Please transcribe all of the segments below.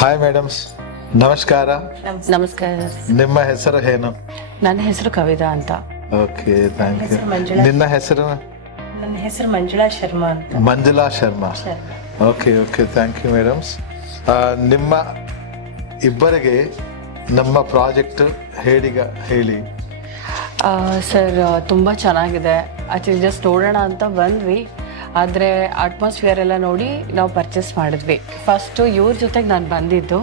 Hi madams, ನಮಸ್ಕಾರ. ನಮಸ್ಕಾರ. ನಿಮ್ಮ ಹೆಸರು ಏನು? ನನ್ನ ಹೆಸರು ಕವಿತಾ ಅಂತ. Okay, thank you. ನಿನ್ನ ಹೆಸರು? ನನ್ನ ಹೆಸರು ಮಂಜುಳಾ ಶರ್ಮಾ ಅಂತ. Manjula Sharma. Okay okay, thank you madams. ನಿಮ್ಮ ಇಬ್ಬರಿಗೆ ನಮ್ಮ ಪ್ರಾಜೆಕ್ಟ್ ಹೇಳಿ. ಸರ್ ತುಂಬ ಚೆನ್ನಾಗಿದೆ. ಆ್ಯಕ್ಚುಲಿ ಜಸ್ಟ್ ನೋಡೋಣ ಅಂತ ಬಂದ್ವಿ, ಆದರೆ ಅಟ್ಮಾಸ್ಫಿಯರ್ ಎಲ್ಲ ನೋಡಿ ನಾವು ಪರ್ಚೇಸ್ ಮಾಡಿದ್ವಿ. ಫಸ್ಟು ಇವ್ರ ಜೊತೆಗೆ ನಾನು ಬಂದಿದ್ದು.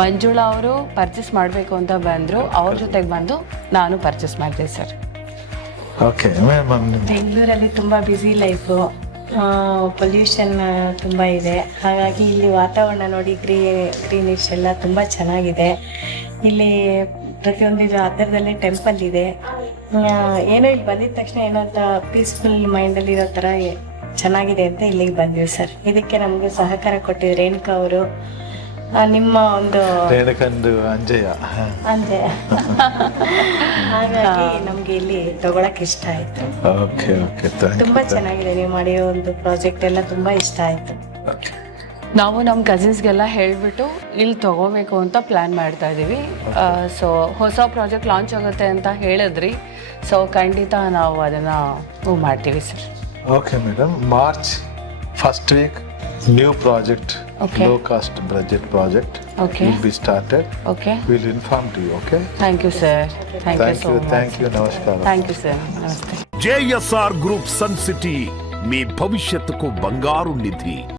ಮಂಜುಳಾ ಅವರು ಪರ್ಚೇಸ್ ಮಾಡಬೇಕು ಅಂತ ಬಂದರು, ಅವ್ರ ಜೊತೆಗೆ ಬಂದು ನಾನು ಪರ್ಚೇಸ್ ಮಾಡಿದೆ ಸರ್. ಓಕೆ. ಬೆಂಗಳೂರಲ್ಲಿ ತುಂಬ ಬ್ಯುಸಿ ಲೈಫು, ಪೊಲ್ಯೂಷನ್ ತುಂಬ ಇದೆ. ಹಾಗಾಗಿ ಇಲ್ಲಿ ವಾತಾವರಣ ನೋಡಿ ಗ್ರೀನಿಶ್ ಎಲ್ಲ ತುಂಬ ಚೆನ್ನಾಗಿದೆ. ಇಲ್ಲಿ ಪ್ರತಿಯೊಂದು ಇದು ಹತ್ತಿರದಲ್ಲೇ ಟೆಂಪಲ್ ಇದೆ. ಏನೋ ಇಲ್ಲಿ ಬಂದಿದ ತಕ್ಷಣ ಏನೋ ಅಂತ ಪೀಸ್ಫುಲ್ ಮೈಂಡಲ್ಲಿ ಇರೋ ಥರ ಚೆನ್ನಾಗಿದೆ ಅಂತ ಇಲ್ಲಿಗೆ ಬಂದ್ವಿ ಸರ್. ಇದಕ್ಕೆ ನಮಗೆ ಸಹಕಾರ ಕೊಟ್ಟಿದ್ರು ರೇಣುಕಾ ಅವರು, ನಿಮ್ಮ ಒಂದು ಅಂಜಯ್ಯ. ಹಾಗಾಗಿ ನಮ್ಗೆ ಇಲ್ಲಿ ತಗೊಳಕ್ ಇಷ್ಟ ಆಯ್ತು. ತುಂಬಾ ಚೆನ್ನಾಗಿದೆ ನೀವು ಮಾಡಿರೋ ಒಂದು ಪ್ರಾಜೆಕ್ಟ್ ಎಲ್ಲ ತುಂಬಾ ಇಷ್ಟ ಆಯ್ತು. ನಾವು ನಮ್ಮ ಕಸಿನ್ಸ್ಗೆಲ್ಲ ಹೇಳಿಬಿಟ್ಟು ಇಲ್ಲಿ ತೊಗೋಬೇಕು ಅಂತ ಪ್ಲ್ಯಾನ್ ಮಾಡ್ತಾ ಇದ್ದೀವಿ. ಸೊ ಹೊಸ ಪ್ರಾಜೆಕ್ಟ್ ಲಾಂಚ್ ಆಗುತ್ತೆ ಅಂತ ಹೇಳಿದ್ರಿ, ಸೊ ಖಂಡಿತ ನಾವು ಅದನ್ನು ಮೂವ್ ಮಾಡ್ತೀವಿ sir. Okay madam, March first week new project, low cost budget project will be started. We'll inform to you. Okay, thank you sir. Thank you so much. Thank you. Namaskar. Thank you sir. Namaste. JSR Group Sun City, మీ భవిష్యత్తుకు బంగారు నిధి.